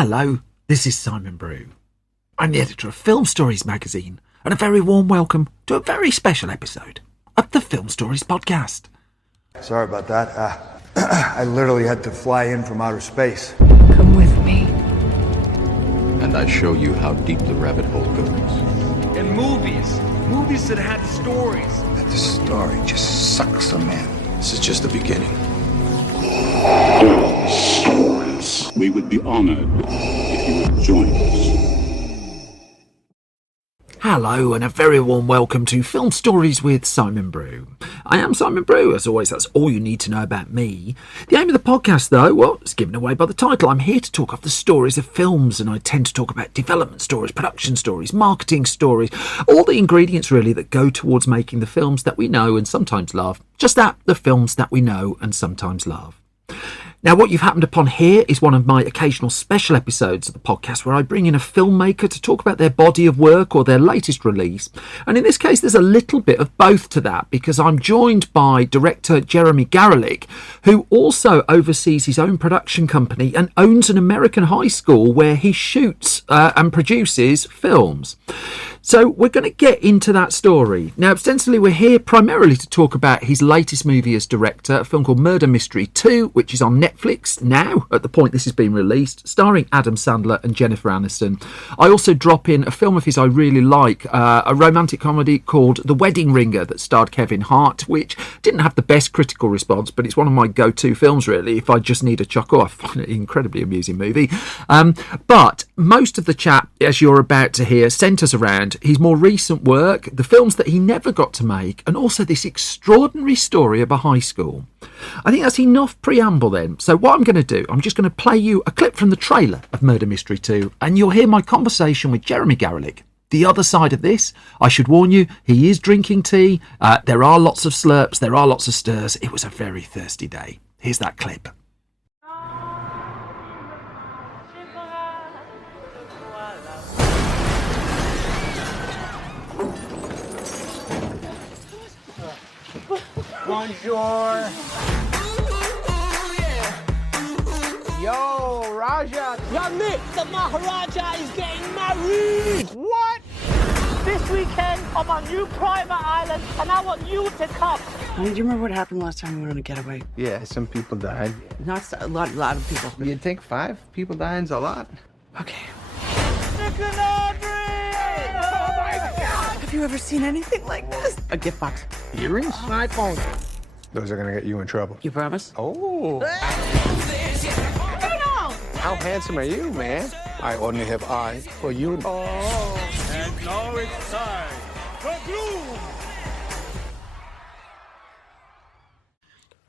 Hello, this is Simon Brew. I'm the editor of Film Stories magazine, and a very warm welcome to a very special episode of the Film Stories podcast. Sorry about that. I literally had to fly in from outer space. Come with me. And I show you how deep the rabbit hole goes. And movies that had stories. That the story just sucks them in. This is just the beginning. Stories. We would be honored if you would join us. Hello, and a very warm welcome to Film Stories with Simon Brew. I am Simon Brew. As always, that's all you need to know about me. The aim of the podcast, though, well, it's given away by the title. I'm here to talk of the stories of films, and I tend to talk about development stories, production stories, marketing stories, all the ingredients, really, that go towards making the films that we know and sometimes love. Just that, the films that we know and sometimes love. Now, what you've happened upon here is one of my occasional special episodes of the podcast where I bring in a filmmaker to talk about their body of work or their latest release. And in this case, there's a little bit of both to that, because I'm joined by director Jeremy Garelick, who also oversees his own production company and owns an American high school where he shoots and produces films. So we're going to get into that story. Now, ostensibly, we're here primarily to talk about his latest movie as director, a film called Murder Mystery 2, which is on Netflix now, at the point this has been released, starring Adam Sandler and Jennifer Aniston. I also drop in a film of his I really like, a romantic comedy called The Wedding Ringer that starred Kevin Hart, which didn't have the best critical response, but it's one of my go-to films, really. If I just need a chuckle, I find it an incredibly amusing movie. But most of the chat, as you're about to hear, centres around his more recent work, the films that he never got to make, and also this extraordinary story of a high school. I think that's enough preamble then. So what I'm going to do, I'm just going to play you a clip from the trailer of Murder Mystery 2, and you'll hear my conversation with Jeremy Garelick. The other side of this, I should warn you, he is drinking tea. There are lots of slurps, there are lots of stirs. It was a very thirsty day. Here's that clip. Bonjour. Yo, Raja. Yo, Nick, the Maharaja is getting married. What? This weekend, I'm on new private island, and I want you to come. Do you remember what happened last time we went on a getaway? Yeah, some people died. Not a lot of people. You'd think 5 people dying's a lot. Okay. Nick and Audrey! Oh my God! Have you ever seen anything like this? A gift box. Earrings? My phone. Those are gonna get you in trouble. You promise? Oh. How handsome are you, man? I only have eyes for you. Oh. And now it's time for Gloom!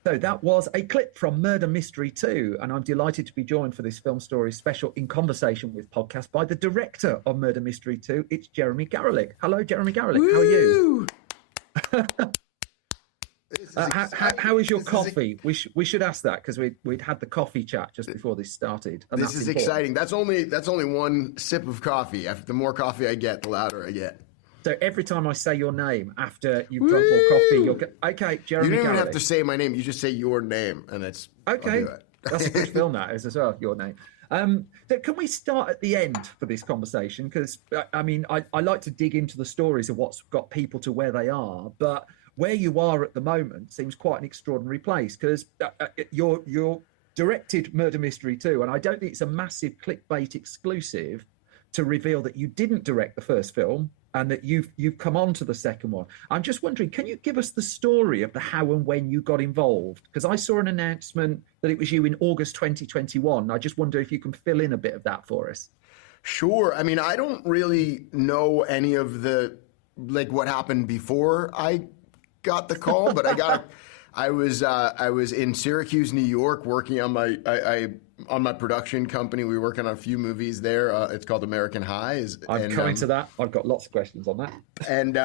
So that was a clip from Murder Mystery 2, and I'm delighted to be joined for this Film Story special in conversation with podcast by the director of Murder Mystery 2. It's Jeremy Garelick. Hello, Jeremy Garelick. Woo! How are you? How is your coffee? We should ask that because we'd had the coffee chat just before this started. And this is important. Exciting. That's only one sip of coffee. The more coffee I get, the louder I get. So every time I say your name after you've drunk more coffee, you'll get okay. Jeremy You don't even Garelick. have to say my name. You just say your name, and it's okay. That's a good film. That is as well. Your name. So can we start at the end for this conversation? Because I mean, I like to dig into the stories of what's got people to where they are, but where you are at the moment seems quite an extraordinary place, because you're directed Murder Mystery 2, and I don't think it's a massive clickbait exclusive to reveal that you didn't direct the first film and that you've come on to the second one. I'm just wondering, can you give us the story of the how and when you got involved? Because I saw an announcement that it was you in August 2021. I just wonder if you can fill in a bit of that for us. Sure. I mean, I don't really know any of the what happened before I got the call, but I was in Syracuse, New York, working on my production company. We were working on a few movies there. It's called American High. I'm coming to that. I've got lots of questions on that. And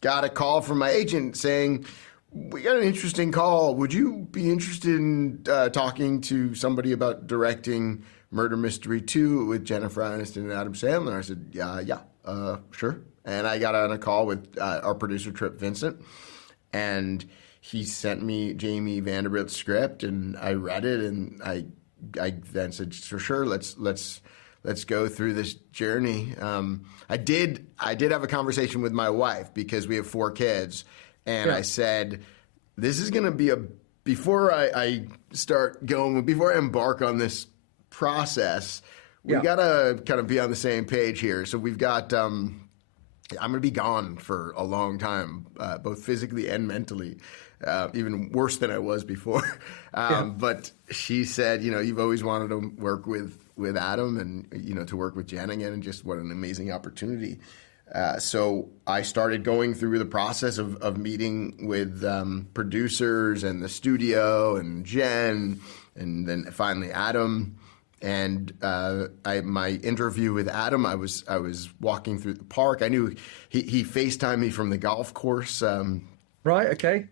got a call from my agent saying, "We got an interesting call. Would you be interested in talking to somebody about directing Murder Mystery 2 with Jennifer Aniston and Adam Sandler?" I said, yeah, sure. And I got on a call with our producer, Trip Vincent, and he sent me Jamie Vanderbilt's script, and I read it, and I then said, sure, let's go through this journey. I did have a conversation with my wife because we have 4 kids, and I said, this is going to be before I embark on this process, we got to kind of be on the same page here. So we've got, I'm going to be gone for a long time, both physically and mentally, even worse than I was before. But she said, you've always wanted to work with Adam and, to work with Jen again, and just what an amazing opportunity. So I started going through the process of meeting with producers and the studio and Jen, and then finally Adam. And my interview with Adam, I was walking through the park. I knew he FaceTimed me from the golf course. Right. Okay.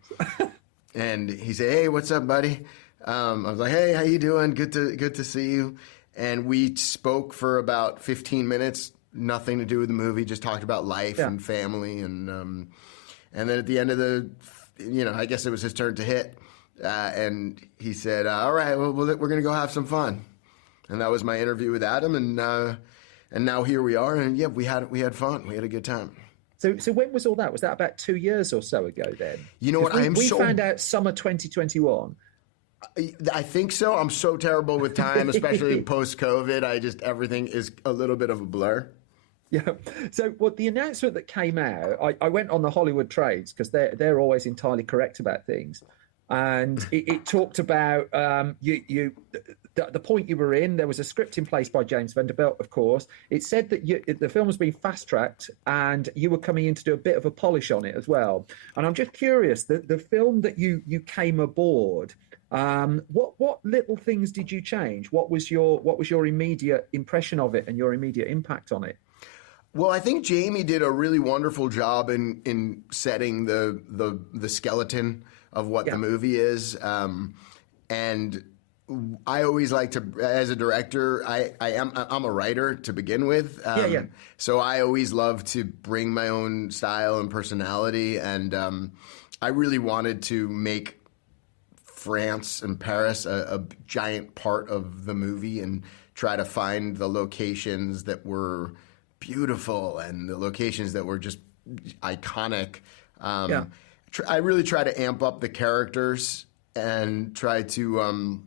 And he said, "Hey, what's up, buddy?" I was like, "Hey, how you doing? Good to see you." And we spoke for about 15 minutes. Nothing to do with the movie. Just talked about life and family. And then at the end of I guess it was his turn to hit. And he said, "All right, well, we're going to go have some fun." And that was my interview with Adam, and now here we are, and we had fun. We had a good time. So when was all that? Was that about 2 years or so ago then? You know what? We found out summer 2021. I think so. I'm so terrible with time, especially post-COVID. Everything is a little bit of a blur. Yeah. So the announcement that came out, I went on the Hollywood Trades because they're always entirely correct about things. And it talked about the point you were in. There was a script in place by James Vanderbilt, of course. It said that the film was being fast-tracked and you were coming in to do a bit of a polish on it as well. And I'm just curious, the film that you came aboard, what little things did you change? What was your immediate impression of it and your immediate impact on it? Well, I think Jamie did a really wonderful job in setting the skeleton of what the movie is. And I always like to, as a director, I'm a writer to begin with. So I always love to bring my own style and personality. And I really wanted to make France and Paris a giant part of the movie and try to find the locations that were beautiful and the locations that were just iconic. I really try to amp up the characters and try to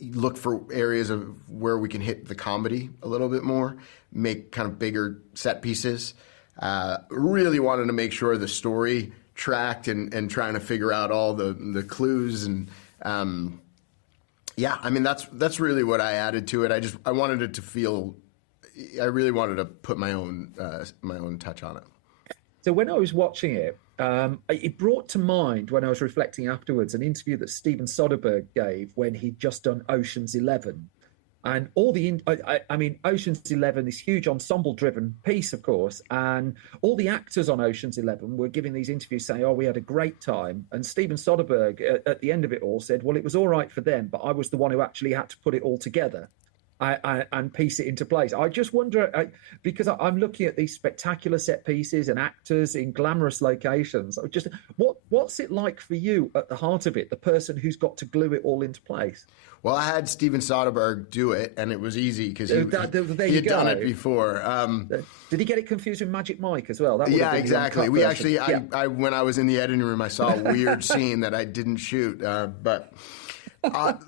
look for areas of where we can hit the comedy a little bit more, make kind of bigger set pieces. Really wanted to make sure the story tracked and trying to figure out all the clues and that's really what I added to it. I wanted it to feel. I really wanted to put my own touch on it. So when I was watching it, it brought to mind, when I was reflecting afterwards, an interview that Steven Soderbergh gave when he'd just done Ocean's 11. And Ocean's 11, this huge ensemble-driven piece, of course, and all the actors on Ocean's 11 were giving these interviews saying, "Oh, we had a great time." And Steven Soderbergh, at the end of it all, said, "Well, it was all right for them, but I was the one who actually had to put it all together and piece it into place." I just wonder, because I'm looking at these spectacular set pieces and actors in glamorous locations. What's it like for you at the heart of it, the person who's got to glue it all into place? Well, I had Steven Soderbergh do it, and it was easy because he had done it before. Did he get it confused with Magic Mike as well? Exactly. We actually, I when I was in the editing room, I saw a weird scene that I didn't shoot. But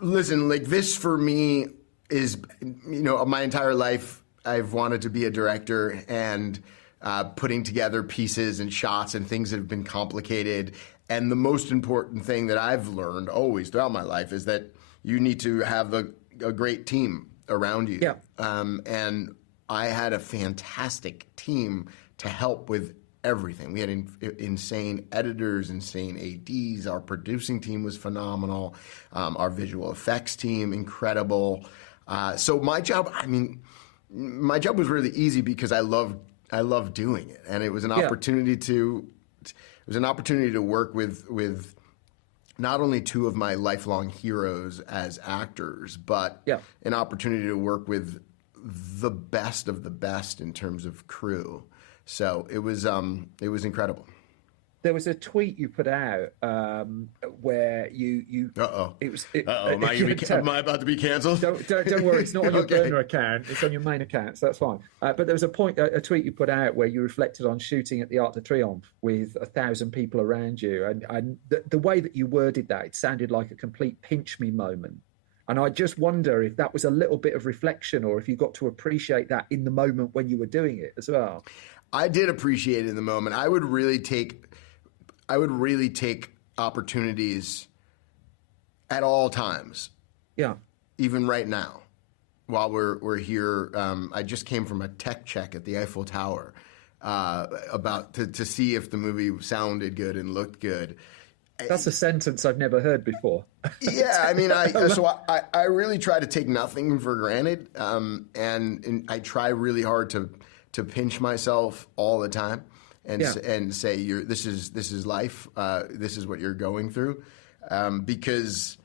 listen, like this for me is, my entire life I've wanted to be a director and putting together pieces and shots and things that have been complicated. And the most important thing that I've learned always throughout my life is that you need to have a great team around you. And I had a fantastic team to help with everything. We had insane editors, insane ADs. Our producing team was phenomenal. Our visual effects team, incredible. So my job was really easy because I loved doing it, and it was an opportunity to work with not only two of my lifelong heroes as actors, but an opportunity to work with the best of the best in terms of crew. So it was incredible. There was a tweet you put out where you. It was. Am I about to be cancelled? Don't worry. It's not on your Okay. burner account. It's on your main account, so that's fine. But there was a tweet you put out where you reflected on shooting at the Arc de Triomphe with 1,000 people around you, and the way that you worded that, it sounded like a complete pinch me moment. And I just wonder if that was a little bit of reflection, or if you got to appreciate that in the moment when you were doing it as well. I did appreciate it in the moment. I would really take opportunities at all times. Yeah. Even right now, while we're here. I just came from a tech check at the Eiffel Tower about to see if the movie sounded good and looked good. That's a sentence I've never heard before. Yeah, I mean, I really try to take nothing for granted, and I try really hard to pinch myself all the time, and say this is life, this is what you're going through, because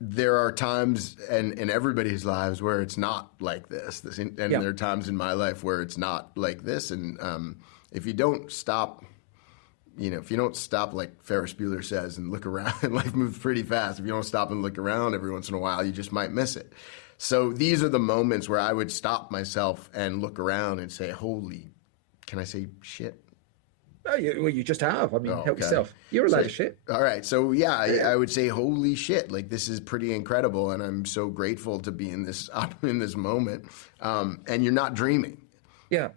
there are times in everybody's lives where it's not like this, there are times in my life where it's not like this, and if you don't stop. If you don't stop, like Ferris Bueller says, and look around, and life moves pretty fast. If you don't stop and look around every once in a while, you just might miss it. So these are the moments where I would stop myself and look around and say, can I say shit? Oh, you just have. I mean, help yourself. You're allowed to shit. All right. So, I would say, holy shit, like this is pretty incredible. And I'm so grateful to be in this moment. And you're not dreaming. Yeah.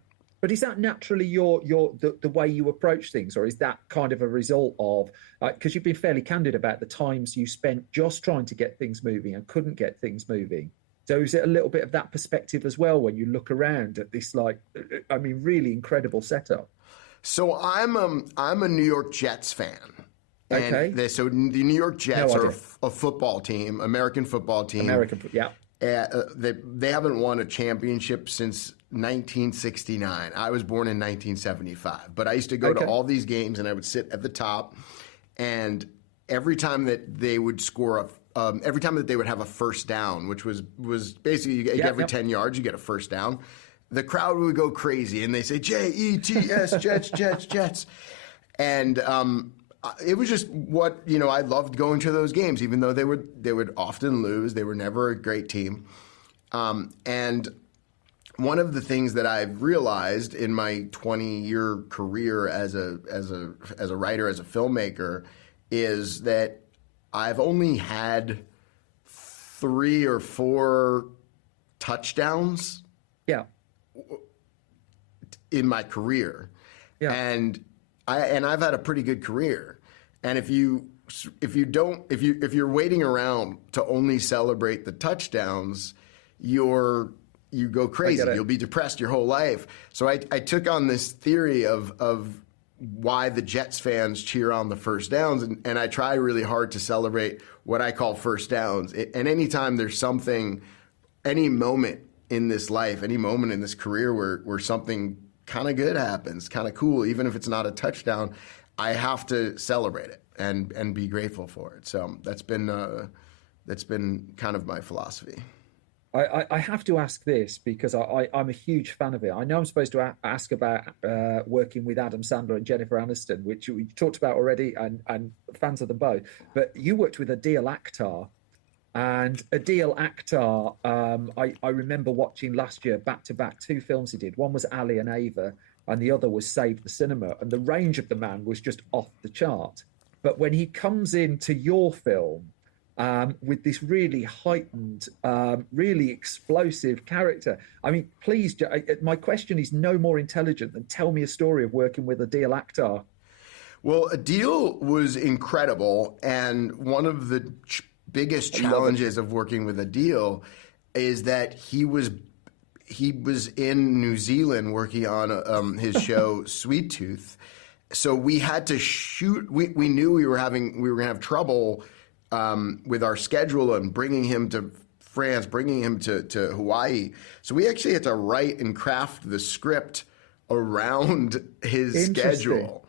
But is that naturally the way you approach things, or is that kind of a result of because you've been fairly candid about the times you spent just trying to get things moving and couldn't get things moving? So is it a little bit of that perspective as well when you look around at this really incredible setup? So I'm a New York Jets fan. Okay. So the New York Jets are a football team, American football team. Yeah. They haven't won a championship since 1969. I was born in 1975, but I used to go to all these games, and I would sit at the top, and every time that they would score every time that they would have a first down, which was basically every 10 yards you get a first down, the crowd would go crazy, and they say Jets, Jets, Jets, Jets, and it was just what I loved going to those games, even though they would often lose. They were never a great team, and one of the things that I've realized in my 20-year career as a writer, as a filmmaker, is that I've only had 3 or 4 touchdowns. Yeah. In my career. Yeah. And I've had a pretty good career. And if you're waiting around to only celebrate the touchdowns, you go crazy. You'll be depressed your whole life. So I took on this theory of why the Jets fans cheer on the first downs, and I try really hard to celebrate what I call first downs. And anytime there's any moment in this life, any moment in this career where something kind of good happens, kind of cool, even if it's not a touchdown, I have to celebrate it and be grateful for it. So that's been kind of my philosophy. I have to ask this because I'm a huge fan of it. I know I'm supposed to ask about working with Adam Sandler and Jennifer Aniston, which we talked about already, and fans of them both. But you worked with Adil Akhtar, and Adil Akhtar, I remember watching last year back-to-back 2 films he did. One was Ali and Ava, and the other was Save the Cinema. And the range of the man was just off the chart. But when he comes into your film, with this really heightened, really explosive character. I mean, please, my question is no more intelligent than tell me a story of working with Adil Akhtar. Well, Adil was incredible, and one of the biggest challenges of working with Adil is that he was in New Zealand working on his show Sweet Tooth, so we had to shoot. We knew we were gonna have trouble with our schedule and bringing him to France, bringing him to Hawaii. So we actually had to write and craft the script around his schedule,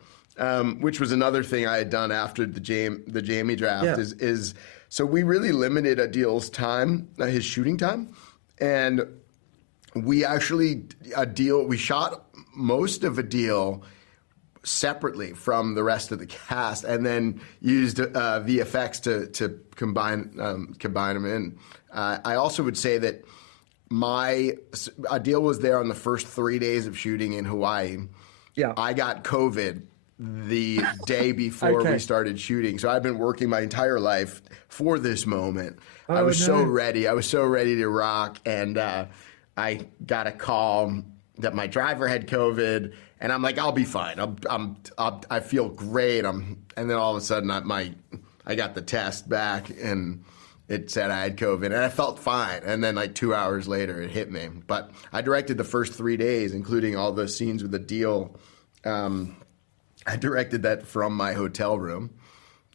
which was another thing I had done after the Jamie draft. Is so we really limited Adil's time, his shooting time, and we shot most of Adil separately from the rest of the cast, and then used VFX to combine them in. I also would say that Adil was there on the first 3 days of shooting in Hawaii. Yeah. I got COVID the day before we started shooting. So I've been working my entire life for this moment. I was so ready. I was so ready to rock. And I got a call that my driver had COVID, and I'm like, I'll be fine. I feel great. And then all of a sudden I got the test back, and it said I had COVID, and I felt fine. And then like 2 hours later, it hit me. But I directed the first 3 days, including all the scenes with the deal. I directed that from my hotel room,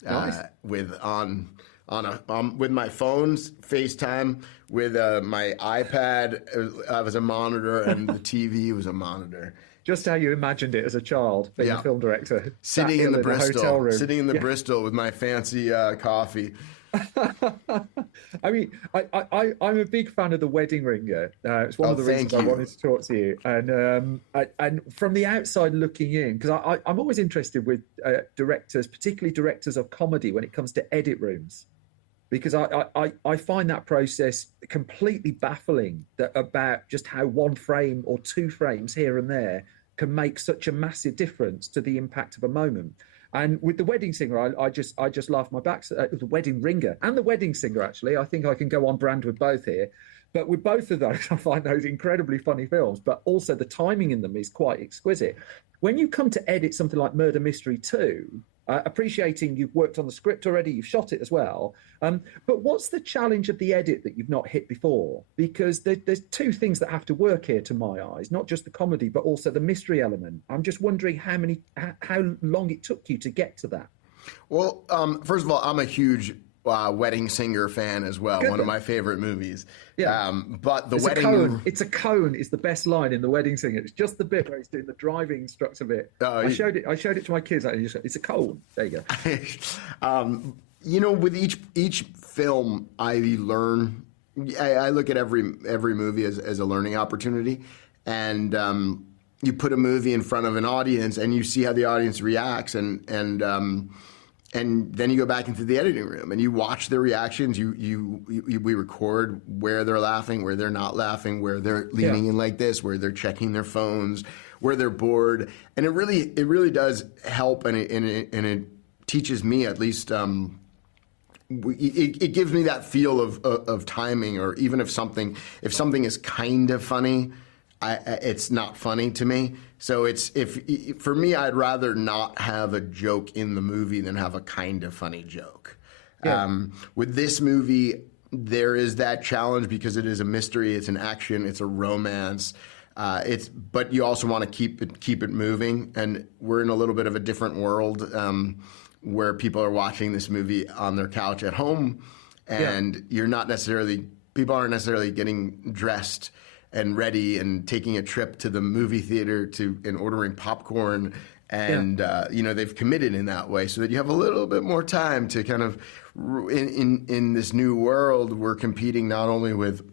nice. with my phone's FaceTime, with my iPad was a monitor, and the TV was a monitor. Just how you imagined it as a child, being a film director, sitting in the Bristol, sitting in the Bristol with my fancy coffee. I mean, I'm a big fan of The Wedding Ringer. It's one of the reasons I wanted to talk to you. And from the outside looking in, because I'm always interested with directors, particularly directors of comedy, when it comes to edit rooms, because I find that process completely baffling, about just how one frame or 2 frames here and there can make such a massive difference to the impact of a moment. And with The Wedding Singer, I just laughed my back. The Wedding Ringer and The Wedding Singer, actually, I think I can go on brand with both here. But with both of those, I find those incredibly funny films, but also the timing in them is quite exquisite. When you come to edit something like Murder Mystery 2, appreciating you've worked on the script already, you've shot it as well. But what's the challenge of the edit that you've not hit before? Because there's 2 things that have to work here, to my eyes, not just the comedy, but also the mystery element. I'm just wondering how long it took you to get to that. Well, first of all, I'm a huge Wedding Singer fan as well. One of my favorite movies. Yeah. But it's a cone is the best line in The Wedding Singer. It's just the bit where he's doing the driving instructor bit. I showed it to my kids. It's a cone. There you go. With each film, I learn. I look at every movie as a learning opportunity, and you put a movie in front of an audience, and you see how the audience reacts, and then you go back into the editing room and you watch their reactions. We record where they're laughing, where they're not laughing, where they're leaning in like this, where they're checking their phones, where they're bored, and it really does help, and it teaches me, at least. It gives me that feel of timing, or even if something is kind of funny, it's not funny to me. So for me, I'd rather not have a joke in the movie than have a kind of funny joke. Yeah. With this movie, there is that challenge because it is a mystery, it's an action, it's a romance. But you also want to keep it moving, and we're in a little bit of a different world where people are watching this movie on their couch at home, and people aren't necessarily getting dressed and ready and taking a trip to the movie theater and ordering popcorn, and they've committed in that way, so that you have a little bit more time to kind of in this new world. We're competing not only with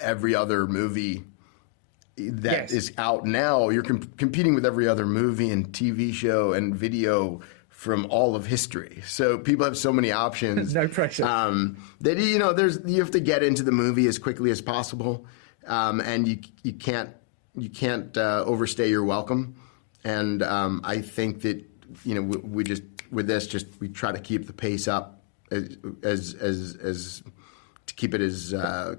every other movie that is out now. You're competing with every other movie and TV show and video from all of history. So people have so many options. No pressure. That you have to get into the movie as quickly as possible, and you can't overstay your welcome. And I think that we try to keep the pace up as to keep it as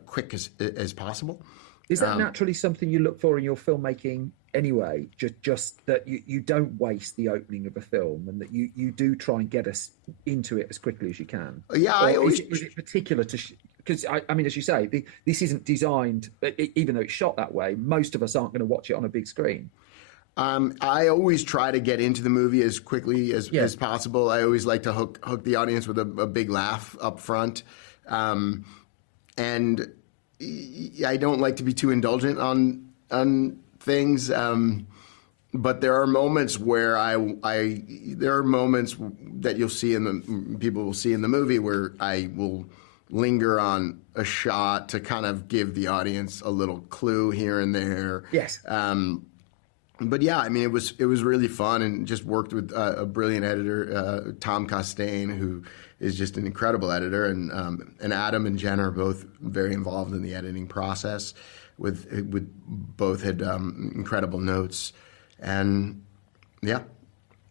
quick as possible. Is that naturally something you look for in your filmmaking anyway? Just that you don't waste the opening of a film, and that you do try and get us into it as quickly as you can? Yeah, is it particular to... Because, I mean, as you say, this isn't designed... Even though it's shot that way, most of us aren't going to watch it on a big screen. I always try to get into the movie as quickly as possible. I always like to hook the audience with a big laugh up front. And I don't like to be too indulgent on things, but there are moments where there are moments that people will see in the movie where I will linger on a shot to kind of give the audience a little clue here and there. Yes. but yeah, I mean, it was really fun, and just worked with a brilliant editor, Tom Costain, who is just an incredible editor, and Adam and Jen are both very involved in the editing process. With both had incredible notes, and yeah.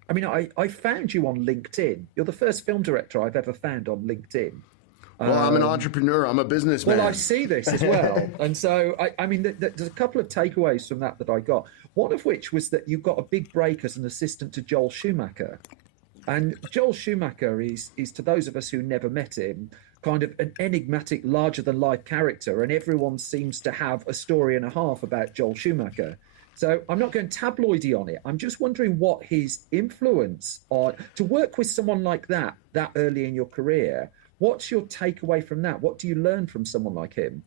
I mean, I found you on LinkedIn. You're the first film director I've ever found on LinkedIn. Well, I'm an entrepreneur. I'm a businessman. Well, I see this as well. And so, I mean, there's a couple of takeaways from that I got. One of which was that you got a big break as an assistant to Joel Schumacher. And Joel Schumacher is to those of us who never met him, kind of an enigmatic, larger-than-life character. And everyone seems to have a story and a half about Joel Schumacher. So I'm not going tabloidy on it. I'm just wondering what his influence on to work with someone like that early in your career. What's your takeaway from that? What do you learn from someone like him?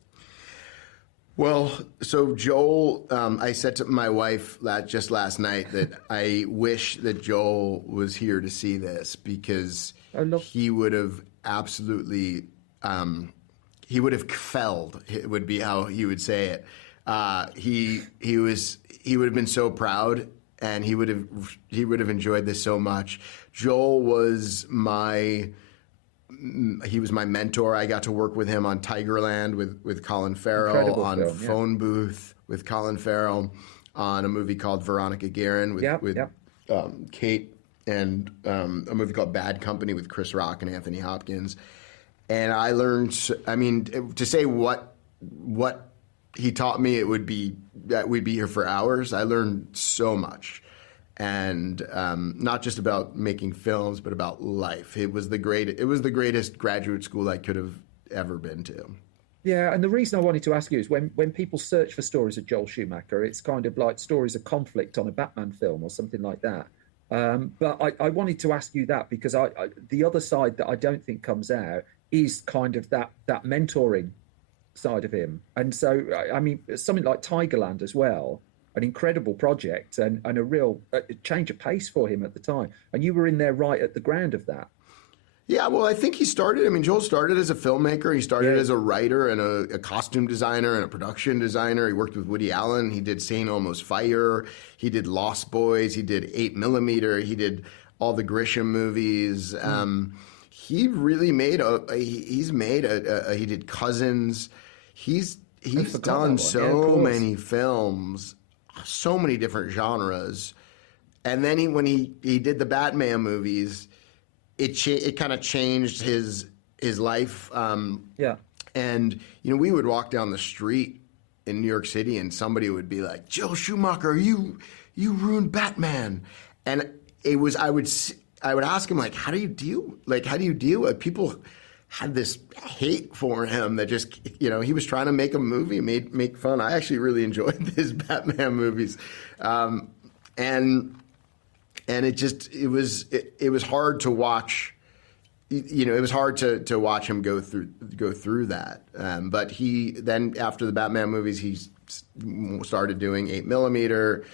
Well, so Joel, I said to my wife just last night that I wish that Joel was here to see this, because he would have absolutely, he would have felled. It would be how he would say it. He would have been so proud, and he would have enjoyed this so much. Joel was my mentor. I got to work with him on Tigerland with Colin Farrell, Incredible on film, Phone Booth with Colin Farrell, on a movie called Veronica Guerin with Kate, and a movie called Bad Company with Chris Rock and Anthony Hopkins. And I learned, I mean, to say what he taught me, it would be that we'd be here for hours. I learned so much. And not just about making films, but about life. It was the greatest graduate school I could have ever been to. Yeah, and the reason I wanted to ask you is when people search for stories of Joel Schumacher, it's kind of like stories of conflict on a Batman film or something like that. But I wanted to ask you that because the other side that I don't think comes out is kind of that mentoring side of him. And so, I mean, something like Tigerland as well, an incredible project and a real change of pace for him at the time. And you were in there right at the ground of that. Yeah, well, I think Joel started as a filmmaker. He started as a writer and a costume designer and a production designer. He worked with Woody Allen. He did St. Elmo's Fire. He did Lost Boys. He did 8mm. He did all the Grisham movies. He really made he did Cousins. He's done so many films, so many different genres. And then when he did the Batman movies, it kind of changed his life. And we would walk down the street in New York City, and somebody would be like, "Joel Schumacher, you ruined Batman." And it was I would ask him, like, how do you deal with people? Had this hate for him that just, he was trying to make a movie, make fun. I actually really enjoyed his Batman movies. And it was hard to watch, it was hard to watch him go through that. But he then, after the Batman movies, he started doing 8mm.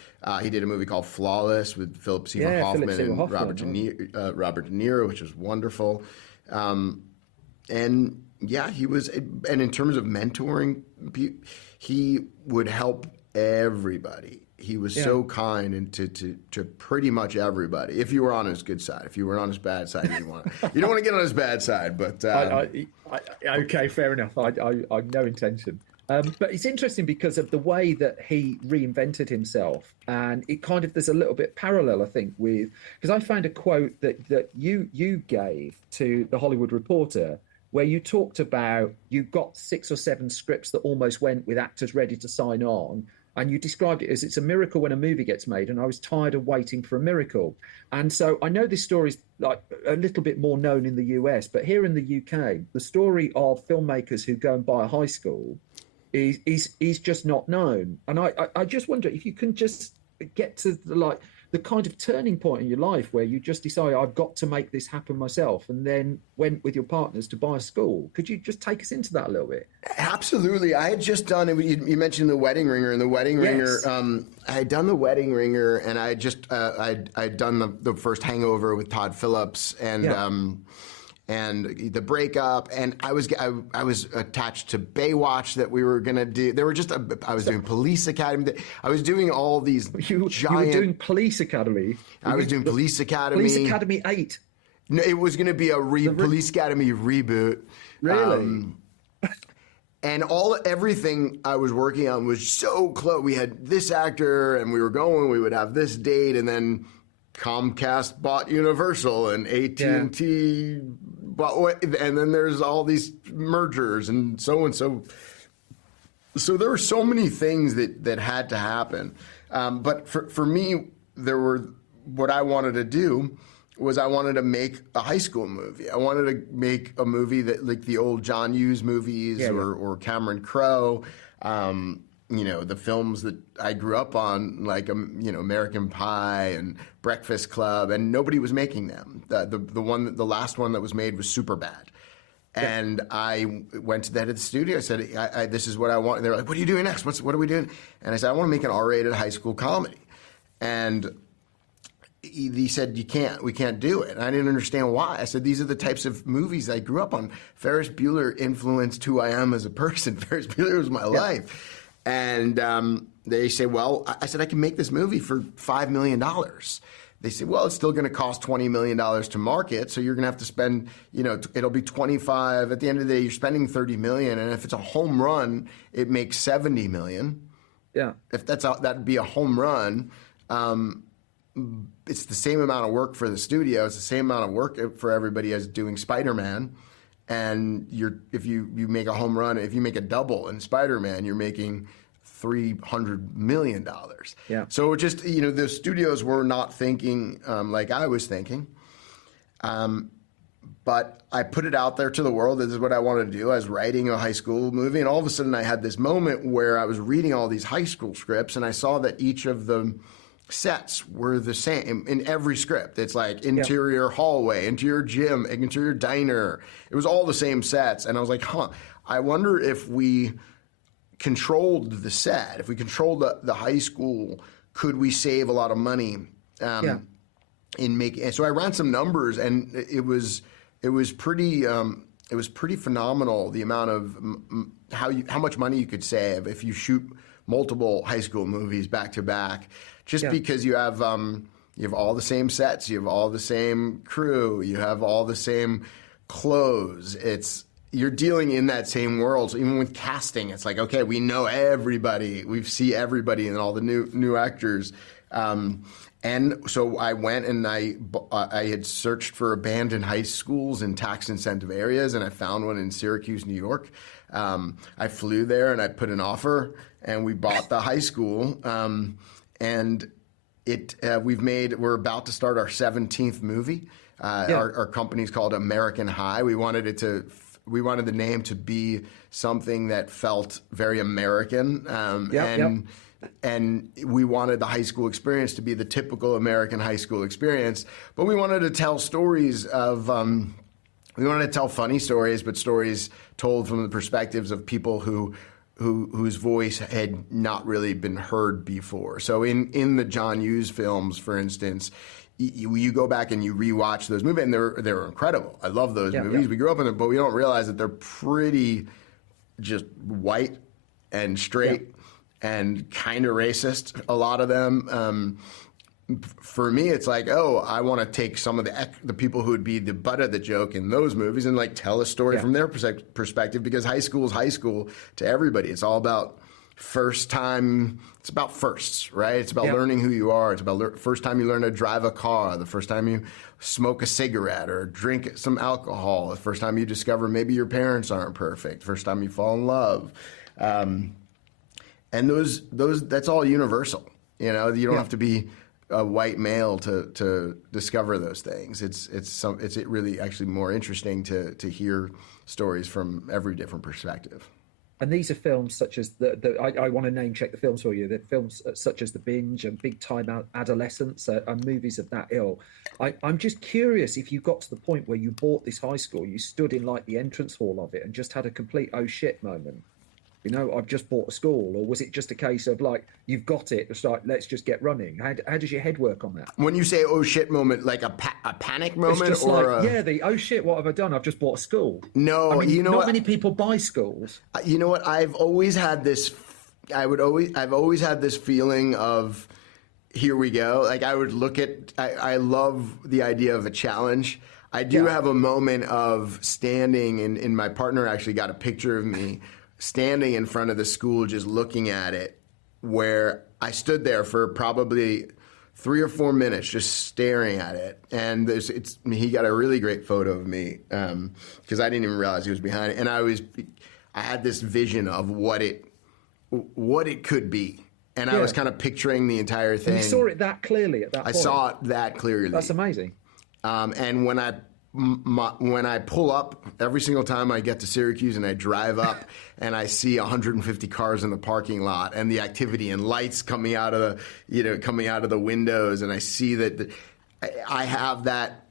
He did a movie called Flawless with Philip Seymour Hoffman and Robert De Niro, which was wonderful. And yeah, and in terms of mentoring, he would help everybody. He was so kind and to pretty much everybody. If you were on his good side, if you were on his bad side, you don't want to get on his bad side. But okay, fair enough. I've no intention. But it's interesting because of the way that he reinvented himself, and it kind of there's a little bit parallel, I think, with because I found a quote that you gave to the Hollywood Reporter, where you talked about you got 6 or 7 scripts that almost went with actors ready to sign on. And you described it as it's a miracle when a movie gets made, and I was tired of waiting for a miracle. And so I know this story is like a little bit more known in the US, but here in the UK, the story of filmmakers who go and buy a high school is just not known. And I just wonder if you can just get to the kind of turning point in your life where you just decide, I've got to make this happen myself, and then went with your partners to buy a school. Could you just take us into that a little bit? Absolutely. I had just done, you mentioned The Wedding Ringer, and The Wedding Ringer, I had done The Wedding Ringer, and I had just, I'd done the first Hangover with Todd Phillips, and and the breakup, and I was attached to Baywatch that we were gonna do. There were just I was doing Police Academy. I was doing all these You were doing Police Academy. I was doing Police Academy. Police Academy 8. No, it was going to be a Police Academy reboot. Really? And everything I was working on was so close. We had this actor, and we would have this date, and then Comcast bought Universal, and AT&T bought, and then there's all these mergers, and so and so. So there were so many things that had to happen. But for me, what I wanted to do was I wanted to make a high school movie. I wanted to make a movie that, like the old John Hughes movies or Cameron Crowe, the films that I grew up on, like American Pie and Breakfast Club, and nobody was making them. The last one that was made was Superbad. And I went to the head of the studio. I said, "This is what I want." And they're like, "What are you doing next? What are we doing?" And I said, "I want to make an R-rated high school comedy." And he said, we can't do it. And I didn't understand why. I said, these are the types of movies I grew up on. Ferris Bueller influenced who I am as a person. Ferris Bueller was my life. And they say, well, I said, I can make this movie for $5 million. They said, well, it's still going to cost $20 million to market. So you're going to have to spend, it'll be 25. At the end of the day, you're spending $30 million. And if it's a home run, it makes $70 million. Yeah. If that'd be a home run. It's the same amount of work for the studio. It's the same amount of work for everybody as doing Spider-Man. And if you make a home run, if you make a double in Spider-Man, you're making $300 million. Yeah. So it just, the studios were not thinking like I was thinking. But I put it out there to the world. This is what I wanted to do. I was writing a high school movie, and all of a sudden I had this moment where I was reading all these high school scripts, and I saw that each of the sets were the same in every script. It's like interior hallway, interior gym, interior diner. It was all the same sets. And I was like, I wonder if we controlled the set, if we controlled the high school, could we save a lot of money in making? And so I ran some numbers, and it was pretty phenomenal, the amount of how much money you could save if you shoot multiple high school movies back to back. Just because you have all the same sets, you have all the same crew, you have all the same clothes. You're dealing in that same world. So even with casting, it's like, okay, we know everybody, we see everybody and all the new actors. And so I went and I had searched for abandoned high schools in tax incentive areas, and I found one in Syracuse, New York. I flew there and I put an offer, and we bought the high school. And we're about to start our 17th movie. Our company's called American High. We wanted the name to be something that felt very American. And we wanted the high school experience to be the typical American high school experience. But we wanted to tell stories of, we wanted to tell funny stories, but stories told from the perspectives of people whose voice had not really been heard before. So in the John Hughes films, for instance, you go back and you rewatch those movies, and they're incredible. I love those movies. We grew up in them, but we don't realize that they're pretty just white and straight and kind of racist, a lot of them. For me, it's like, I want to take some of the people who would be the butt of the joke in those movies and like tell a story from their perspective, because high school is high school to everybody. It's all about first time. It's about firsts, right? It's about learning who you are. It's about first time you learn to drive a car, the first time you smoke a cigarette or drink some alcohol, the first time you discover maybe your parents aren't perfect, first time you fall in love. And that's all universal. You don't have to be a white male to discover those things. It's really actually more interesting to hear stories from every different perspective. And these are films such as I want to name check the films for you. They're films such as The Binge and Big Time Adolescence and movies of that ilk. I'm just curious if you got to the point where you bought this high school, you stood in like the entrance hall of it and just had a complete oh shit moment. You know, I've just bought a school, or was it just a case of like, you've got it, it's like, let's just get running? How does your head work on that? When you say "oh shit" moment, like a panic moment, It's just or like, oh shit, what have I done? I've just bought a school. No, I mean, you know not what? many people buy schools. You know what? I've always had this. I've always had this feeling of, here we go. Like I would look at. I love the idea of a challenge. I do have a moment of standing, and my partner actually got a picture of me standing in front of the school, just looking at it, where I stood there for probably 3 or 4 minutes, just staring at it. And he got a really great photo of me because I didn't even realize he was behind it. And I had this vision of what it could be. And I was kind of picturing the entire thing. And you saw it that clearly at that point? I saw it that clearly. That's amazing. And when I pull up, every single time I get to Syracuse and I drive up and I see 150 cars in the parking lot and the activity and lights coming out of the windows, and I see that I have that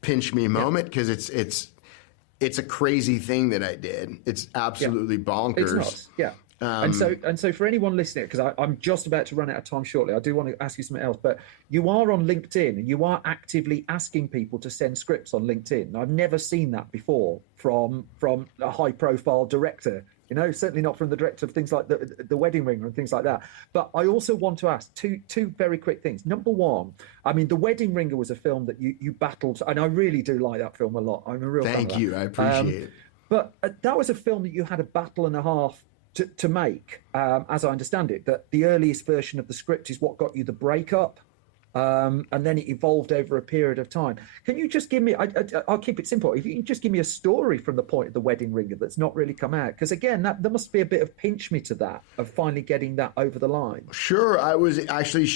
pinch me moment, because it's a crazy thing that I did. It's absolutely bonkers. It's nuts. Yeah. And so for anyone listening, because I'm just about to run out of time shortly, I do want to ask you something else. But you are on LinkedIn, and you are actively asking people to send scripts on LinkedIn. I've never seen that before from a high-profile director. You know, certainly not from the director of things like the Wedding Ringer and things like that. But I also want to ask two very quick things. Number one, I mean, The Wedding Ringer was a film that you battled, and I really do like that film a lot. I'm a real fan of that. Thank you. I appreciate it. But that was a film that you had a battle and a half to make, as I understand it, that the earliest version of the script is what got you the breakup, and then it evolved over a period of time. Can you just give me, I'll keep it simple, if you can just give me a story from the point of The Wedding Ringer that's not really come out, because again, there must be a bit of pinch me to that, of finally getting that over the line. Sure. I was actually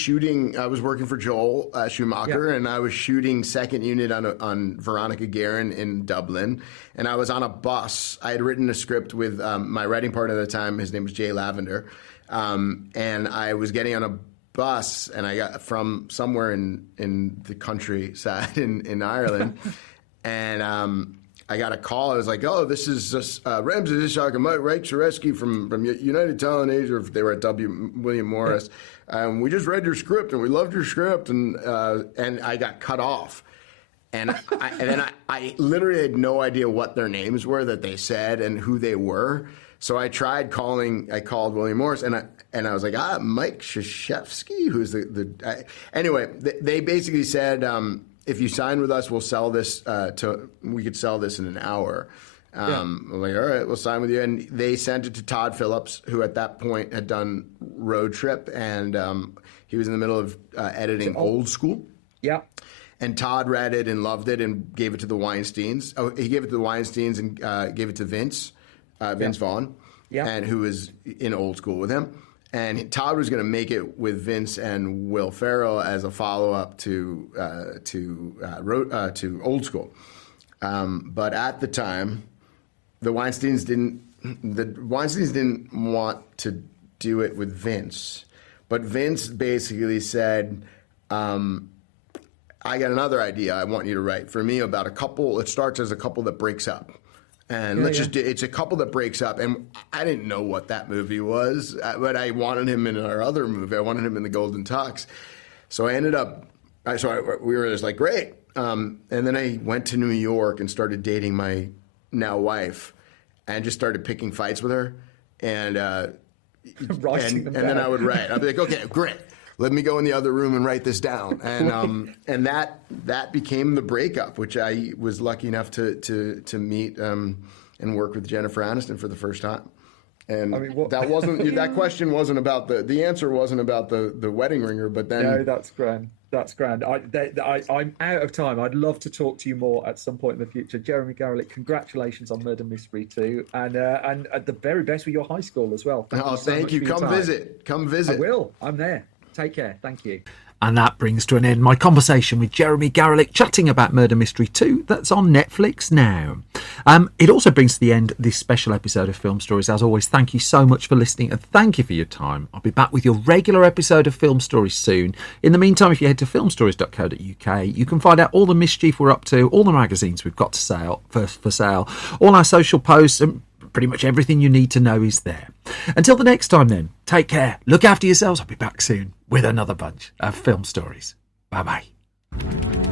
I was working for Joel Schumacher, and I was shooting second unit on Veronica Guerin in Dublin, and I was on a bus. I had written a script with my writing partner at the time. His name was Jay Lavender, and I was getting on a bus, and I got from somewhere in the countryside in Ireland, and I got a call. I was like, "Oh, this is Ramsey Ishak and Mike Reichereski from United Talent Asia." They were at William Morris. We just read your script, and we loved your script, and I got cut off. And then I literally had no idea what their names were that they said and who they were. So I tried calling. I called William Morris, and I was like, Mike Krzyzewski, who's anyway. They basically said, if you sign with us, we'll sell this. We could sell this in an hour. I'm like, all right, we'll sign with you. And they sent it to Todd Phillips, who at that point had done Road Trip, and he was in the middle of editing Old School. Yeah. And Todd read it and loved it and gave it to the Weinsteins. Oh, he gave it to the Weinsteins and gave it to Vince Vaughn, and who was in Old School with him. And Todd was going to make it with Vince and Will Ferrell as a follow-up to Old School. But at the time, the Weinsteins didn't want to do it with Vince. But Vince basically said, I got another idea I want you to write for me about a couple. It starts as a couple that breaks up. And it's a couple that breaks up. And I didn't know what that movie was, but I wanted him in our other movie. I wanted him in The Golden Tux. So I ended up, we were just like, great. And then I went to New York and started dating my now wife and just started picking fights with her. And then I would write. I'd be like, okay, great. Let me go in the other room and write this down. And that became the breakup, which I was lucky enough to meet and work with Jennifer Aniston for the first time. And that wasn't that question wasn't about the answer wasn't about the Wedding Ringer, but then no, that's grand. That's grand. I'm out of time. I'd love to talk to you more at some point in the future. Jeremy Garelick, congratulations on Murder Mystery 2, and at the very best with your high school as well. Thank you. Come visit. I will. I'm there. Take care. Thank you. And that brings to an end my conversation with Jeremy Garelick chatting about Murder Mystery 2 that's on Netflix now. It also brings to the end this special episode of Film Stories. As always, thank you so much for listening and thank you for your time. I'll be back with your regular episode of Film Stories soon. In the meantime, if you head to filmstories.co.uk, you can find out all the mischief we're up to, all the magazines we've got for sale, all our social posts, and Pretty much everything you need to know is there. Until the next time then, take care, look after yourselves. I'll be back soon with another bunch of film stories. Bye bye.